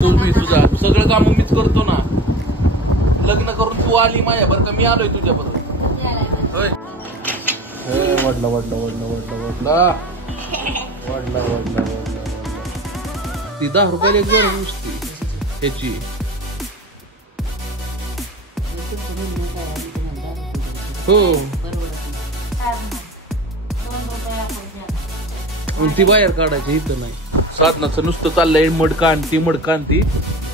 मी तुझा सगळं काम मीच करतो ना. लग्न करून तू आली माया बरं का, मी आलोय तुझ्या बरोबर. होय वाढला वाढला वाढला वाढला वाढला वाढला वाढला वाढला. ती 10 रुपयाला एक जोर नुसती ह्याची. हो ती बाहेर काढायची इथं नाही. साधनाचं नुसतं चाललंय मडका आणती मडका आणती.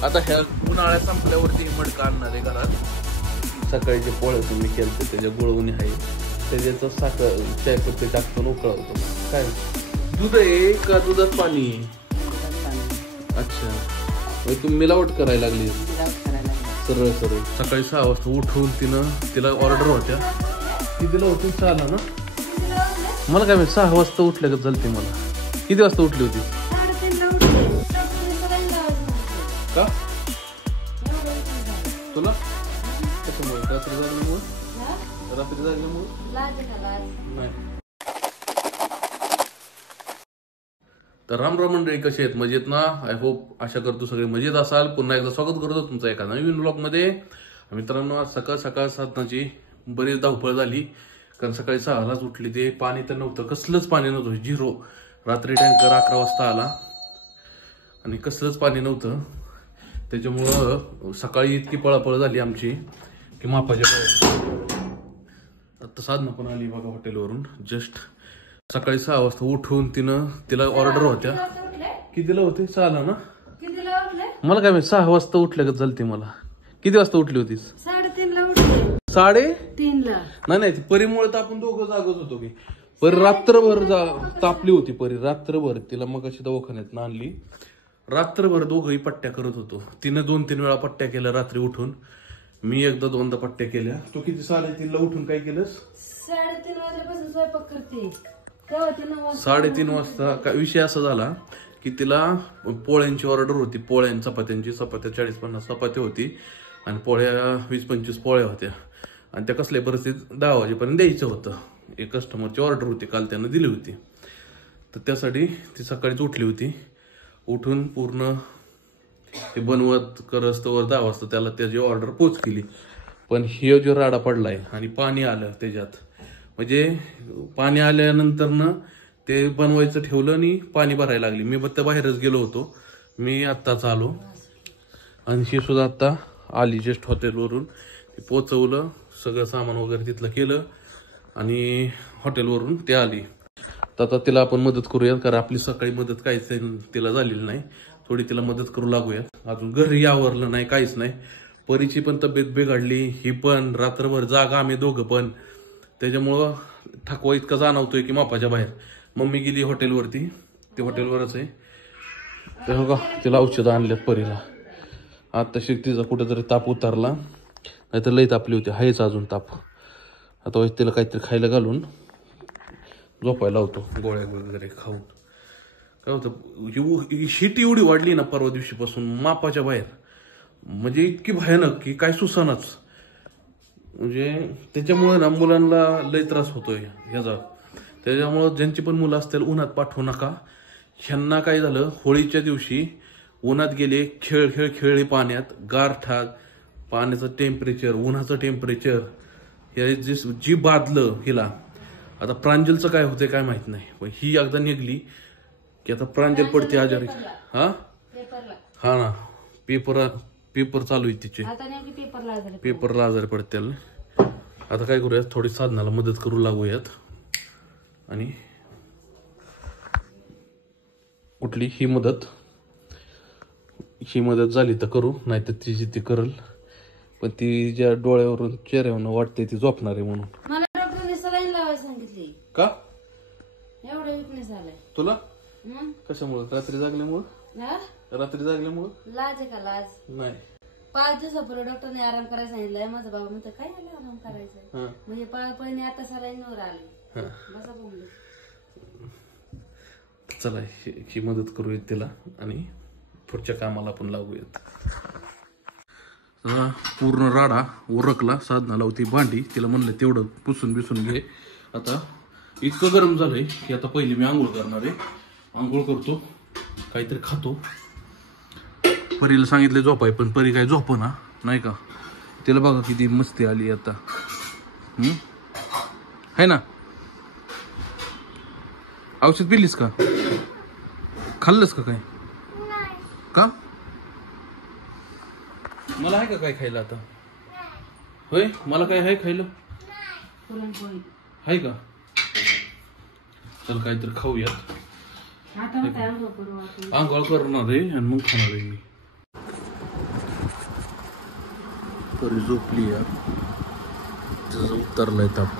आता ह्या उन्हाळ्या संपल्यावरती मडका आणणार आहे घरात. सकाळी जे पोळे तुम्ही केलते त्याच्या गुळवणी आहे त्याच्याचं साखर चायपत्ती टाकून उकळवतो. काय दूध आहे का दुधात पाणी? अच्छा तुम्ही मिलावट करायला लागली सरळ सरळ. सकाळी 6 वाजता उठून तिला ऑर्डर होत्या. ती दिलं होती 6ला ना. मला काय माहिती 6 वाजता उठल्या का चालते. मला किती वाजता उठली होती का तुला? कशामुळे? रात्री जागल्यामुळे? रात्री जागल्यामुळे नाही. तर राम राम मंडळी, कसे आहेत? मजेत ना? आय होप आशा करतो सगळे मजेत असाल. पुन्हा एकदा स्वागत करतो तुमचं एका नवीन ब्लॉग मध्ये. मित्रांनो आज सकाळ सकाळ साधनाची बरीच धावपळ झाली. कारण सकाळी 6लाच उठली. ते पाणी तर नव्हतं, कसलंच पाणी नव्हतं, 0. रात्री टँकर 11 वाजता आला आणि कसलंच पाणी नव्हतं. त्याच्यामुळं सकाळी इतकी पळापळ झाली आमची की मापाच्या पाय. आता साधना पण आली बघा हॉटेलवरून जस्ट. सकाळी 6 वाजता उठून तिला ऑर्डर होत्या. कितीला होते? 6ला ना. मला काय माहिती 6 वाजता उठल्या का चालते. मला किती वाजता उठली होतीस? 3:30ला उठले. 3:30ला? नाही परीमुळे तर आपण दोघं जागच होतो की. परी रात्रभर तापली होती. परी रात्रभर तिला मग अशी दवाखान्यात आणली. रात्रभर दोघंही पट्ट्या करत होतो. तिनं 2-3 वेळा पट्ट्या केल्या रात्री उठून. मी एकदा 2दा पट्ट्या केल्या. तू किती 3:30ला उठून काय केलंस? 3:30 वाजल्यापासून स्वयंपाक करते. 3:30 वाजता विषय असा झाला की तिला पोळ्यांची ऑर्डर होती. चपात्यांची. चपात्या 40-50 चपात्या होती आणि पोळ्या 20-25 पोळ्या होत्या. आणि त्या कसल्या परिस्थितीत 10 वाजेपर्यंत द्यायचं होतं. एक कस्टमरची ऑर्डर होती, काल त्यानं दिली होती. तर त्यासाठी ती सकाळीच उठली होती. उठून पूर्ण ते बनवत करस्तवर 10 वाजता त्याला त्याची ऑर्डर पोच केली. पण ही जो राडा पडलाय आणि पाणी आलं त्याच्यात. म्हणजे पाणी आल्यानंतर ना ते बनवायचं ठेवलं आणि पाणी भरायला लागली. मी फक्त बाहेरच गेलो होतो. मी आत्ताच आलो आणि ही सुद्धा आत्ता आली जस्ट हॉटेलवरून. पोचवलं सगळं सामान वगैरे तिथलं केलं आणि हॉटेलवरून ते आली. तर आता तिला आपण मदत करूयात कारण आपली सकाळी मदत काहीच तिला झालेली नाही. थोडी तिला मदत करू लागूयात. अजून घरी आवरलं नाही, काहीच नाही. परीची पण तब्येत बिघडली. ही पण रात्रभर जागा आम्ही दोघं पण. त्याच्यामुळं थकवा इतका जाणवतोय की मापाच्या बाहेर. मम्मी गेली हॉटेलवरती. ते हॉटेलवरच आहे. तर बघा तिला औषधं आणल्यात परीला. आता तिचा कुठेतरी ताप उतारला, नाहीतर लई तापली होती. हायच अजून ताप. आता तिला काहीतरी खायला घालून झोपायला लावतो, गोळ्या वगैरे खाऊन. काय होतं हीट एवढी वाढली ना परवा दिवशीपासून मापाच्या बाहेर. म्हणजे इतकी भयानक की काय सुसानाच. म्हणजे त्याच्यामुळे ना मुलांना लई त्रास होतोय ह्याचा. त्याच्यामुळं ज्यांची पण मुलं असतील उन्हात पाठवू नका. ह्यांना काय झालं, होळीच्या दिवशी उन्हात गेले, खेळले पाण्यात, गारठात पाण्याचं टेम्परेचर, उन्हाचं टेम्परेचर हे जी बादलं हिला. आता प्रांजलचं काय होतंय काय माहित नाही. पण ही एकदा निघली की आता प्रांजल पडते आजारी. हा ना पेपर चालू आहे तिचे. पेपरला आजारी पडते. आता काय करूयात, थोडी साधनाला मदत करू लागूयात. आणि कुठली ही मदत झाली तर करू, नाही तर तिची ती करल. पण ती ज्या डोळ्यावरून चेहऱ्यावरून वाटते ती झोपणार आहे म्हणून. मला डॉक्टरने सलाईन लावायला सांगितली. का? एवढा विकनेस आलाय तुला. कशामुळे? रात्री जागल्यामुळे. लाज आहे का? लाज नाही. 5 दिवसापूर्वी डॉक्टरने आराम करायला सांगितलंय. माझा बाबा म्हणतो काय आराम करायचं. म्हणजे पळपळीने आता सलाईनवर आले. बसा बोलले. चला ही मदत करूयात तिला आणि पुढच्या कामाला आपण लागूयात. पूर्ण राडा उरकला. साधनाला होती भांडी. तिला म्हणलं तेवढं पुसून घे. आता इतकं गरम झालंय की आता पहिली मी आंघोळ करणार आहे. आंघोळ करतो, काहीतरी खातो परीला सांगितले झोपाय, पण परी काय झोप ना नाही का. तिला बघा किती मस्ती आली आता. है ना. औषध पिलीस का, खाल्लंस का काय, का मला आहे का काय खायला आता. होय मला काय आहे खायला, आहे का. चल काहीतरी खाऊयात. आंघोळ करणार आहे आणि मग खाणार आहे मी. परी झोपली या, तिचं उतरलाय ताप.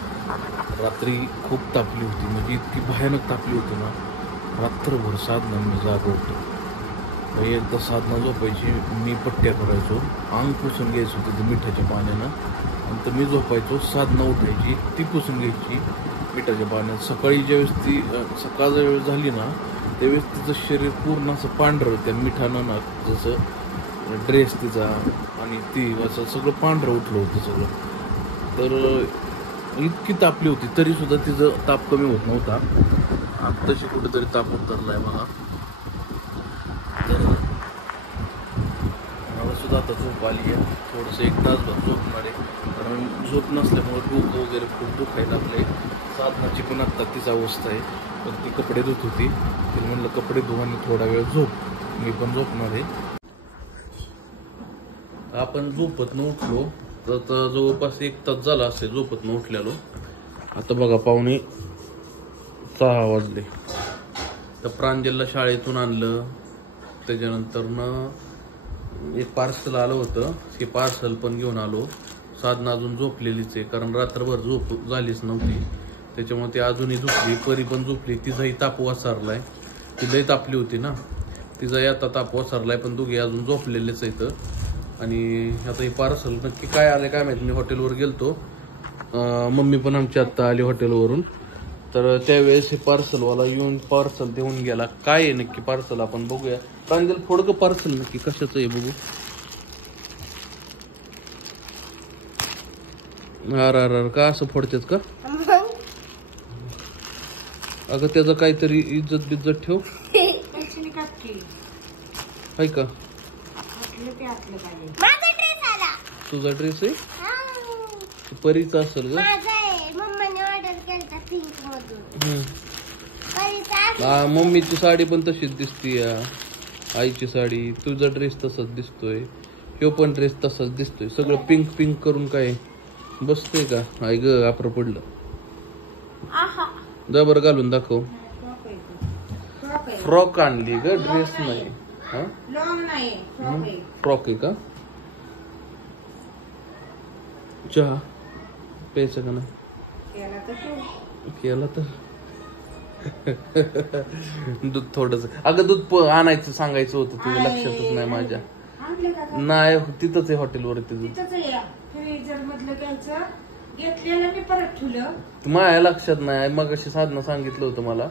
रात्री खूप तापली होती, म्हणजे इतकी भयानक तापली होती ना. रात्रभर साधना मी जाग होतो. एकदा साधना झोपायची, मी पट्ट्या करायचो, अंग पुसून घ्यायचो तिथे मिठाच्या पाण्यानं. नंतर मी झोपायचो, साधना उठायची, ती पुसून घ्यायची मिठाच्या पाण्यात. सकाळी ज्यावेळेस ती सकाळच्या वेळेस झाली ना, त्यावेळेस तिचं शरीर पूर्ण असं पांढरं, त्या मिठानं ना जसं ड्रेस तिचा आणि ती असं सगळं पांढरं उठलं होतं सगळं. तर इतकी तापली होती, तरी सुद्धा तिचं ताप कमी होत नव्हता. आत्ताशी कुठेतरी ताप उतरलाय मला. तर मला सुद्धा आता झोप आली आहे. थोडंसं 1 तासभर झोपणार आहे, कारण झोप नसल्यामुळे डोकं वगैरे खूप दुखायला लागलंय. साधनाची पण आत्ता तीच अवस्था आहे, पण ती कपडे धुत होती. तिला म्हणलं कपडे धुवा आणि थोडा वेळ झोप, मी पण झोपणार आहे. आपण झोपत न उठलो तर जवळपास 1 तास झाला असेल झोपत न उठलेलो. आता बघा 5:45 वाजले. तर प्रांजलला शाळेतून आणलं, त्याच्यानंतर एक पार्सल आलं होतं, हे पार्सल पण घेऊन आलो. साधना अजून झोपलेलीच आहे, कारण रात्रभर झोप झालीच नव्हती, त्याच्यामुळे ती अजूनही झोपली. परी पण झोपली, तिचाही ताप वसारलाय. ती लई तापली होती ना, तिचाही आता ताप वसारलाय, पण दोघे अजून झोपलेलेच आहेत. आणि आता हे पार्सल नक्की काय आलं काय माहिती. मी हॉटेलवर गेलतो, मम्मी पण आमची आत्ता आली हॉटेलवरून. तर त्यावेळेस हे पार्सलवाला येऊन पार्सल देऊन गेला. काय आहे नक्की पार्सल आपण बघूया. प्रांजल फोडकं पार्सल नक्की कशाचं आहे बघू. अर का असं फोडतेच का. अगं त्याचं काहीतरी इज्जत बिज्जत ठेव, आहे का. तुझा ड्रेस आहे, परीचा असेल का. मम्मीची साडी पण तशीच दिसतीय, आईची साडी. तुझा ड्रेस तसाच दिसतोय, ह्यो पण ड्रेस तसाच दिसतोय. सगळं पिंक पिंक करून काय बसतोय का. आई ग आपलं पडलं. जा बरं घालून दाखव. फ्रॉक आणली ग, ड्रेस नाही. फ्रॉक आहे का. चहा प्यायचं का नाही, केला तर दूध थोडस. अगं दूध आणायचं सांगायचं होतं, तुझ्या लक्षातच नाही माझ्या. नाही तिथंच आहे हॉटेलवर, माझ्या लक्षात नाही. मग अशी साधना सांगितलं होतं मला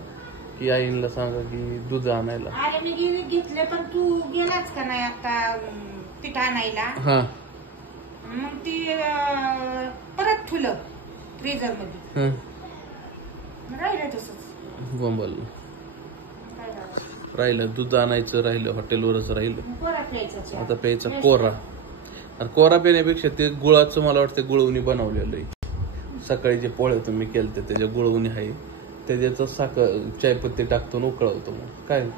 की आईला सांगा की दूध आणायला. अरे मी घेतले, पण तू गेलाच का नाही आता पीठ आणायला. हा मग ती परत ठुलं फ्रीजर मध्ये, राहिलं तसंच बोंबल. राहिलं दूध आणायचं, राहिलं हॉटेलवरच राहिलं. आता प्यायचा कोरा. आणि कोरा पिण्यापेक्षा ते गुळाचं मला वाटतं गुळवणी बनवलेलं आहे. सकाळी जे पोळे तुम्ही केलं त्याच्या गुळवणी आहे, त्याच्याच साखर चायपत्ती टाकतो आणि उकळवतो. मग काय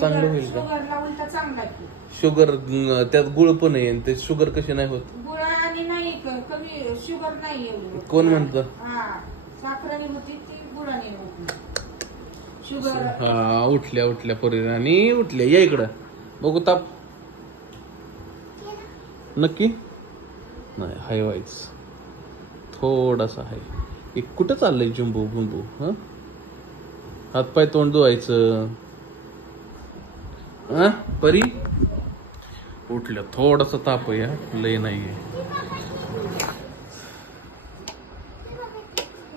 चांगलं होईल का. शुगर त्यात गुळ पण आहे, ते शुगर कशी नाही होत. गुळाने नाही कमी शुगर नाही. कोण म्हणतं. साखराने होती ती गुळाने होती शुगर. हा उठल्या उठल्या पोरीरानी उठल्या. या इकडं बघू ताप नक्की नाही. हाय व्हायच थोडासा आहे. एक कुठं चाललंय जुंबू बुंबू. हा हातपाय तोंड धुवायचं. हा परी उठल्या, थोडासा ताप आहे, लय नाहीये.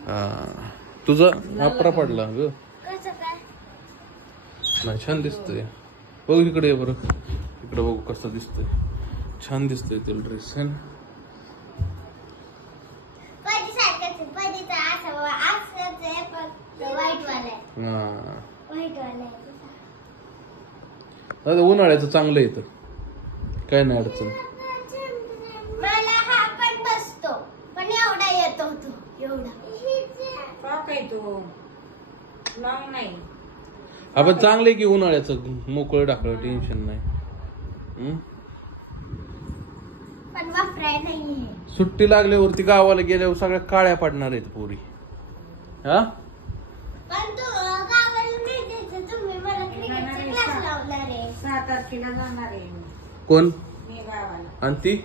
हा तुझा वापरा पडला ग. नाही छान दिसतोय. बघ इकडे बरं, इकडे बघू कसं दिसतोय. छान दिसतोय ते ड्रेस. उन्हाळ्याचं चांगलं येतं, काय नाही अडचण. मला हा पण बसतो पण एवढा येतो तो एवढा लॉंग नाही. आपण चांगलं आहे की उन्हाळ्याचं मोकळं टाकलं, टेन्शन नाही. पण वापराय नाहीये. सुट्टी लागल्यावरती गावाला गेल्यावर सगळ्या काळ्या पडणार आहेत पोरी. हा पण तू गावाला नाही जायचं, तुम्ही मला क्रिकेटचा क्लास लावणार आहे. 6 तारखेला जाणार आहे कोण मी गावाला. आणि ती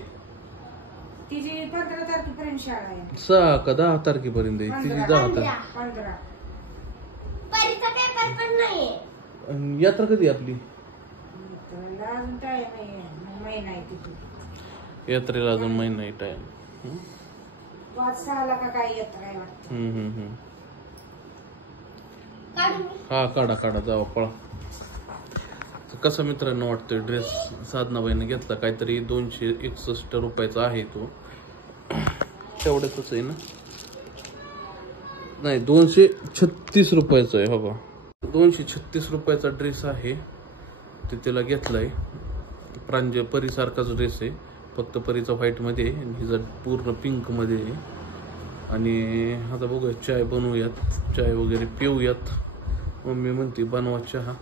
तिची 15 तारखेपर्यंत शाळा आहे. 6 का 10 तारखेपर्यंत आहे तिची. 10 तारखे 15 परीचा पेपर पण नाहीये. आणि यात्रा कधी आपली? अजून काय महिना आहे तिथे. यात्रेला अजून महिना आहे टाइम. 5-6 का काय येत काय वाटतं. हा काढा जावा पळा. कसं मित्रांनो वाटतोय ड्रेस साधनाबाईने घेतला, काहीतरी 261 रुपयाचा आहे तो. तेवढ्याच आहे ना? नाही 236 रुपयाचा आहे. बघा 236 रुपयाचा ड्रेस आहे, ते तिला घेतलाय. परीसारखाच ड्रेस आहे, फक्त परीचा व्हाईट मध्ये आणि हिचा पूर्ण पिंक मध्ये आहे. आणि आता बघूया चाय बनवूयात, चाय वगैरे पिऊयात. मम्मी म्हणते बनवा चहा.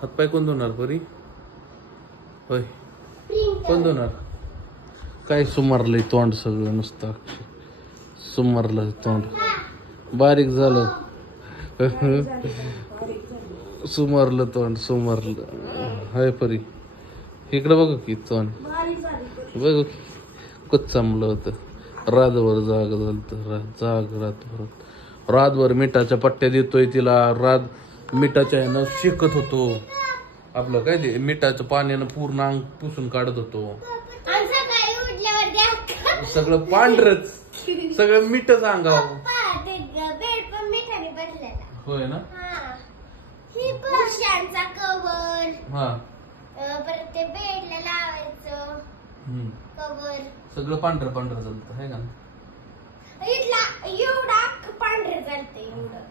हातपाय कोण धुणार परी? होय कोण धुणार? काय सुमारलंय तोंड सगळं, नुसतं सुमारलं तोंड, बारीक झालं. सुमारलं तोंड, सुमारलं. हाय परी इकडे बघ की तोंड बघ कच्चामलं होतं. रातभर रातभर मिठाच्या पट्ट्या देतोय तिला. मिठाच्या ह्यानं शेकत होतो. आपलं काय ते मिठाचं पाण्यानं पूर्ण अंग पुसून काढत होतो. सगळं पांढरच, सगळं मिठच अंगावर. होय ना? कवर हा परत ते बेडला लावायचं कवर सगळं पांढरं चालतं आहे का? इथला एवढा पांढरे चालते एवढं.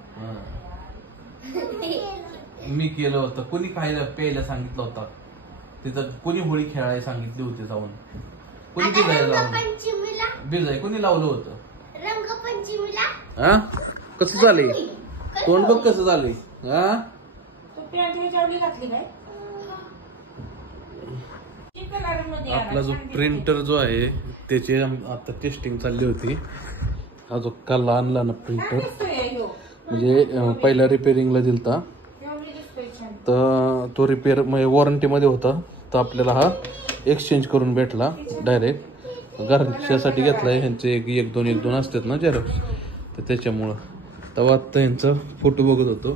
मी केलं होतं. कोणी खायला प्यायला सांगितलं होता तिथं? कोणी होळी खेळायला सांगितली होती जाऊन? कोणी भिजायला लावलं? भिजाय कोणी लावलं होतं? रंगपंचमीला. हा कसं झालंय तोंड बघ कसं झालंय. हा घातली काय? आपला जो प्रिंटर जो आहे त्याची आता टेस्टिंग चालली होती. हा जो काल आणला ना प्रिंटर, म्हणजे पहिला रिपेअरिंगला दिलता, तर तो रिपेअर म्हणजे वॉरंटीमध्ये होता, तर आपल्याला हा एक्सचेंज करून भेटला डायरेक्ट. घरच्यासाठी घेतलाय, ह्यांचे एक दोन असतात ना झेरॉक्स, तर त्याच्यामुळं. तेव्हा त्यांचा फोटो बघत होतो.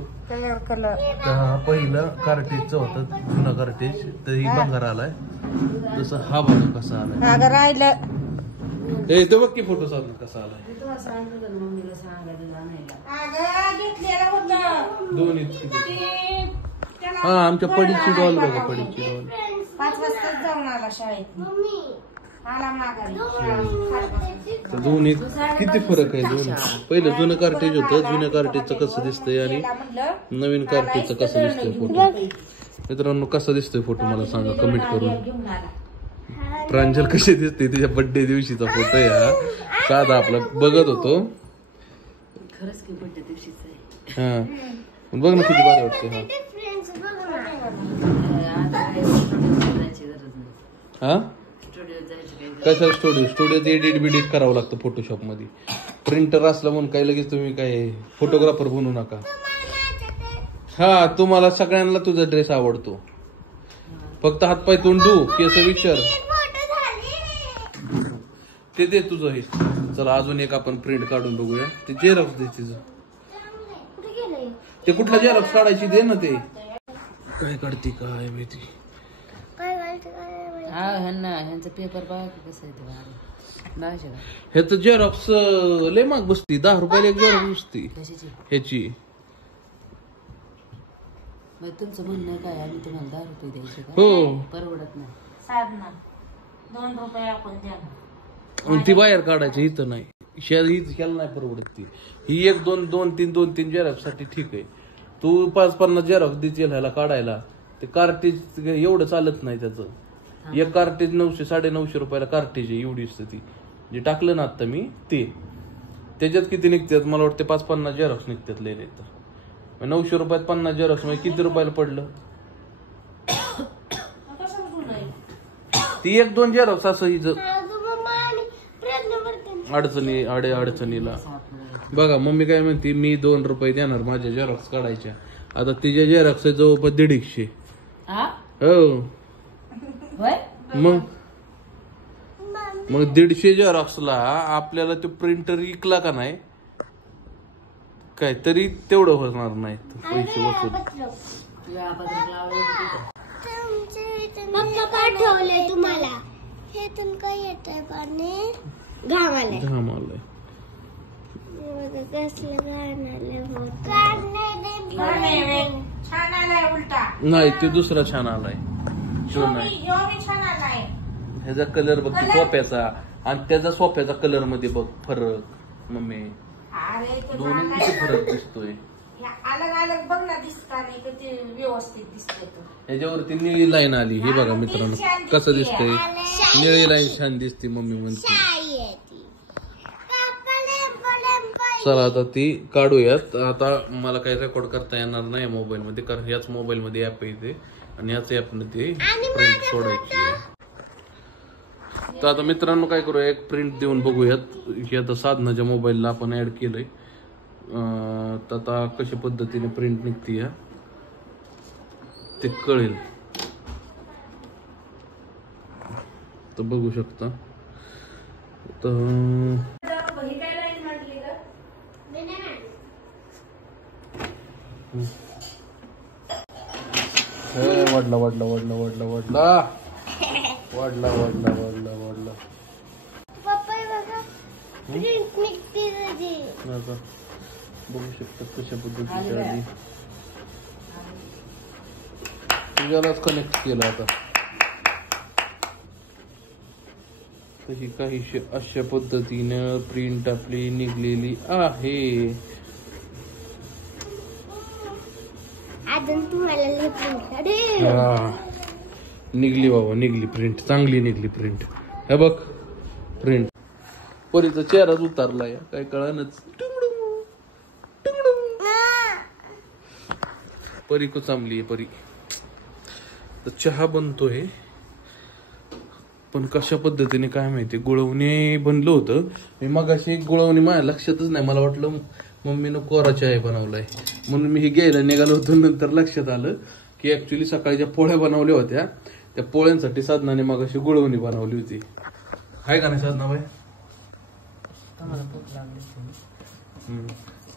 पहिलं कार्टेजचं होतं, जुना कार्टेज, तर ही भंगार आलाय. जसं हा बघा कसा आलाय. राहिलं हे तो बघ की फोटो साधन कसा आलाय. दोन्ही हा आमच्या पडीची डॉल बघा, पडीची डॉल 5 वाजता जाऊन आला शाळेत. आला माघारी. दोन्ही किती फरक आहे. दोन्ही पहिलं जुनं कार्टेज होतं, जुन्या कार्टेजचं कसं दिसतंय आणि नवीन कार्टेजचं कसं दिसतंय फोटो. मित्रांनो कसा दिसतोय फोटो मला सांगा कमेंट करून. प्रांजल कशी दिसते तिच्या बर्थडे दिवशीचा फोटो आहे हा. साधा आपला बघत होतो. हा बघ ना किती भारी वाटते. हा कशा स्टुडिओत एडिट करावं लागतं फोटोशॉप मध्ये. प्रिंटर असलं म्हणून काय लगेच तुम्ही काय फोटोग्राफर बनू नका. हा तुम्हाला सगळ्यांना तुझा ड्रेस आवडतो, फक्त हातपाय तोंड धु, केस विचार, ते दे तुझं हे. चला अजून एक आपण प्रिंट काढून बघूया. ते जेरॉक्स दे तिचं. ते कुठला जेरॉक्स काढायची दे ना. ते काय काढते काय माहिती. ह्यांचं पेपर बघा कसं आहे. ह्याचं जेरॉक्स लय महाग बसती. 10 रुपयाला एक जेरॉक्स बसती ह्याची. तुमचं म्हणणं काय? आम्ही तुम्हाला 10 रुपये द्यायचे का? हो परवडत नाही. साधना 2 रुपये आपण द्या. ती बाहेर काढायची, इथं नाही. ह्याला नाही परवडत ती. ही 1 2 2 3 2 3 जेरॉक्स साठी ठीक आहे. तू 5-50 जेरॉक्स देतील ह्याला काढायला, ते कार्टेज एवढं चालत नाही त्याचं. एक कार्टेज 900 950 रुपयाला कार्टेज आहे, एवढी असते ती. जे टाकलं ना आता मी ते, त्याच्यात किती निघतात मला वाटते 5-50 झेरॉक्स निघतात लिहिले तर. 900 रुपयात 50 झेरॉक्स म्हणजे किती रुपयाला पडलं? ती 1-2 झेरॉक्स असं हिज अडचणीला. बघा मम्मी काय म्हणते, मी 2 रुपये देणार माझ्या झेरॉक्स काढायच्या. आता तिच्या झेरॉक्स जवळपास 150. हो मग 150 झेरॉक्सला आपल्याला तो प्रिंटर विकला का नाही काय तरी तेवढं होणार नाही पैसे वसूल. पप्पा पाठवले तुम्हाला. हे तुम काय येतंय पाणी? घाम आलाय. कसलं घाण छान आलाय उलटा. नाही ते दुसरा छान आलाय. छान आलाय. ह्याचा कलर बघ सोफ्याचा आणि त्याचा सोफ्याचा कलर मध्ये बघ फरक मम्मी. अरे दोन्ही किती फरक दिसतोय. अलग अलग बघ ना, दिसता नाही तर ते व्यवस्थित दिसतंय. ह्याच्यावरती निळी लाईन आली. हे बघा मित्रांनो कसं दिसतंय. निळी लाईन छान दिसते मम्मी म्हणते. चला आता ती काढूयात. आता मला काही रेकॉर्ड करता येणार नाही मोबाईल मध्ये, कारण याच मोबाईल मध्ये ऍप येते आणि याच ऍप मध्ये प्रिंट सोडायची आहे. तर आता मित्रांनो काय करूया, एक प्रिंट देऊन बघूयात. हे आता साधनाच्या मोबाईलला आपण ऍड केलंय. तर आता कशा पद्धतीने प्रिंट निघते ते कळेल. तर बघू शकता. तर वाढला वाढला वाढला वाढला वाढला वाढला वाढला वाढला वाढला. बघू शकता कशा पद्धतीच्या आधी तुझ्यालाच कनेक्ट केलं. आता तशी काहीशी अशा पद्धतीनं प्रिंट आपली निघलेली आहे. निघली बाबा, निघली प्रिंट, चांगली निघली प्रिंट. हे बघ प्रिंट. परीचा चेहराच उतारलाय, काय कळानच. परी कुचांबली परी. तर चहा बनतोय पण कशा पद्धतीने काय माहिती. गुळवणी बनलं होतं मी मगाशी. गुळवणी माझ्या लक्षातच नाही. मला वाटलं मम्मीनं कोरा चहा बनवलाय म्हणून मी हे घ्यायला निघालो होतो. नंतर लक्षात आलं की ऍक्च्युली सकाळी पोळ्या बनवल्या होत्या, त्या पोळ्यांसाठी साधनाने मगाशी गुळवणी बनवली होती. आहे का नाही साधनाबाई?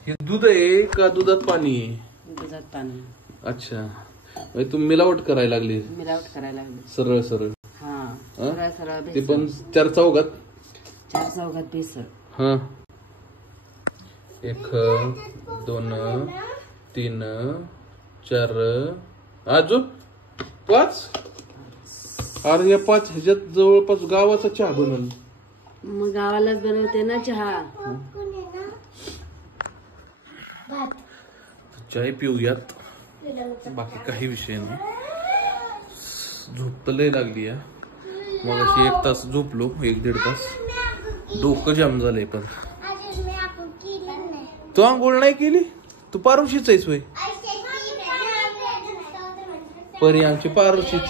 हे दूध आहे का दुधात पाणी आहे? दुधात पाणी. अच्छा, तुम्ही मिलावट करायला लागली. सरळ सरळ. ते पण 4 चौघात बेसन. हा 1 2 3 4 अजून 5. अरे या 5 ह्याच्यात जवळपास गावाचा चहा बनल. मग गावालाच बनवते ना चहा. चाय पिऊयात, बाकी काही विषय नाही. झोप तर लय लागली या. मग अशी 1 तास झोपलो, 1-1.5 तास. डोकं जाम झालंय. पण तू आंघोळ नाही केली? तू पारुशीच आहेस वय? परी आमची पारुशीच.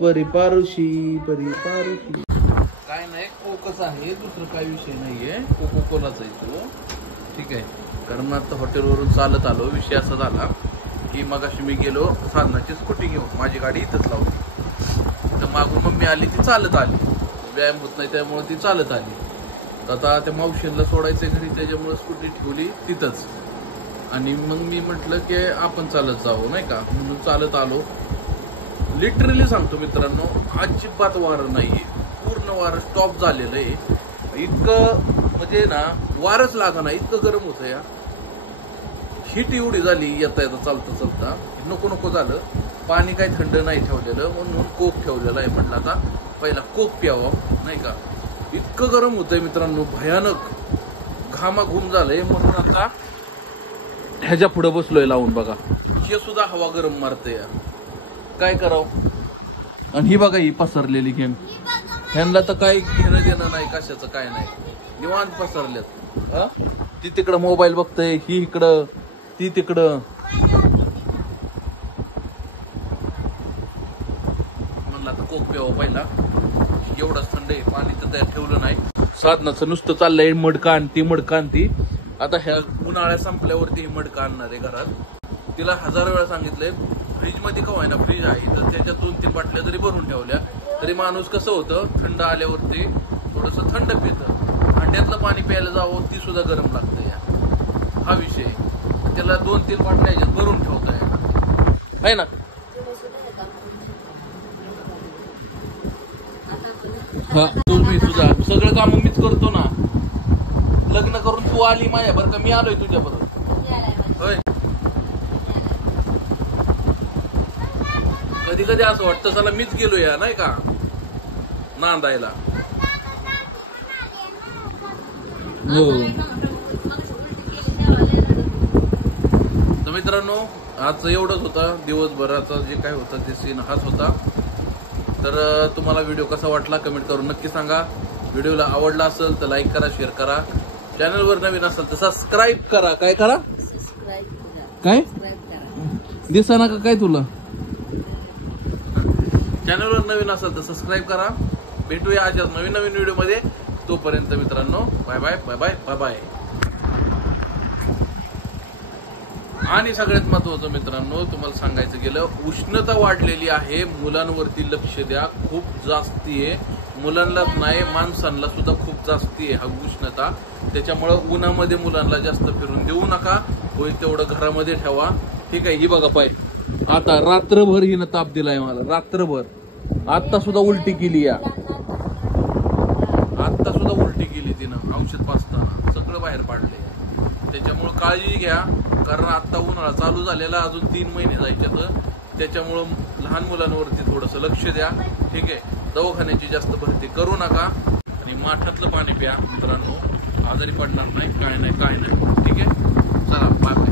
परी पारुशी, परी पारुशी. काय नाही, कोकच आहे, दुसरं काय विषय नाहीये. कोको कोलाच आहे तो. ठीक आहे, कारण आता हॉटेलवरून चालत आलो. विषय असा झाला की मगाशी मी गेलो साधनाची स्कूटी घेऊन, माझी गाडी इथंच लावली. तर मागून मम्मी आली, ती चालत आली. व्यायाम होत नाही त्यामुळे ती चालत आली. तर आता त्या मावशीला सोडायचं घरी, त्याच्यामुळे स्कूटी ठेवली तिथंच. आणि मग मी म्हटलं की आपण चालत जावं नाही का, म्हणून चालत आलो. लिटरली सांगतो मित्रांनो, अजिबात वारं नाहीये. पूर्ण वारं स्टॉप झालेलं आहे. इतकं म्हणजे ना वारच लागा ना, इतकं गरम होतं या. हीट एवढी झाली येता येता चालता चालता, नको नको झालं. पाणी काही थंड नाही ठेवलेलं, म्हणून कोक ठेवलेला आहे. म्हटलं आता पहिला कोक प्यावा नाही का. इतकं गरम होतंय मित्रांनो, भयानक घामाघूम झालंय. म्हणून आता ह्याच्या पुढे बसलोय लावून बघा, हे सुद्धा हवा गरम मारते या, काय करावं. आणि ही बघा ही पसरलेली गेम, ह्यांना तर काही घेणं देणं नाही कशाचं, काय नाही, निवांत पसरल्यात. ती तिकडं मोबाईल बघतय, ही इकडं, ती तिकडं. म्हणलं आता कोक प्यावं पहिला, एवढंच थंड आहे, पाणी तर त्यात ठेवलं नाही. साधनाचं नुसतं चाललंय मडका आण ती मडका आण ती. आता ह्या उन्हाळ्या संपल्यावरती ही मडका आणणार आहे घरात. तिला 1000 वेळा सांगितलंय फ्रीज मध्ये का ना फ्रीज आहे तर त्याच्या 2-3 बाटल्या जरी भरून ठेवल्या तरी माणूस कसं होतं थंड आल्यावरती थोडस थंड पितं, अंड्यातलं पाणी प्यायला जावं ती सुद्धा गरम लागतं या, हा विषय. त्याला 2-3 बाटल्या ह्याच्यात भरून ठेवता येणार आहे ना. हा तुम्ही सुद्धा सगळं काम मीच करतो ना, लग्न करून तू आली माझ्या बरं का, मी आलोय तुझ्या बरोबर होय. कधी कधी असं वाटतं चला मीच गेलो या नाही का नांदायला. हो तर मित्रांनो आज एवढंच होता, दिवसभराचा जे काय होतं ते सीन हाच होता. तर तुम्हाला व्हिडिओ कसा वाटला कमेंट करून नक्की सांगा. व्हिडिओला आवडला असेल तर लाईक करा, शेअर करा, चॅनलवर नवीन असेल तर सबस्क्राईब करा. काय करा, काय दिसा का काय तुला, चॅनलवर नवीन असेल तर सबस्क्राईब करा. भेटूया आज नवीन व्हिडिओ मध्ये. तोपर्यंत मित्रांनो bye bye bye bye bye bye. आणि सगळ्यात महत्वाचं मित्रांनो तुम्हाला सांगायचं गेलं, उष्णता वाढलेली आहे, मुलांवरती लक्ष द्या, खूप जास्ती आहे. मुलांनाच नाही माणसांना सुद्धा खूप जास्ती आहे हा उष्णता. त्याच्यामुळं उन्हामध्ये मुलांना जास्त फिरून देऊ नका, होईल तेवढं घरामध्ये ठेवा. ठीक आहे. ही बघा पाय आता रात्रभर हिनं ताप दिलाय मला, रात्रभर. आता सुद्धा उलटी केली या, आता सुद्धा उलटी केली तिनं औषध पाजताना, सगळं बाहेर पाडले. त्याच्यामुळं काळजी घ्या, कारण आता उन्हाळा चालू झालेला, अजून 3 महिने जायच्यात. त्याच्यामुळं लहान मुलांवरती थोडंसं लक्ष द्या. ठीक आहे. दवाखान्याची जास्त भरती करू नका आणि माठातलं पाणी प्या मित्रांनो, आजारी पडणार नाही, काय नाही. ठीक आहे. चला बाय बाय.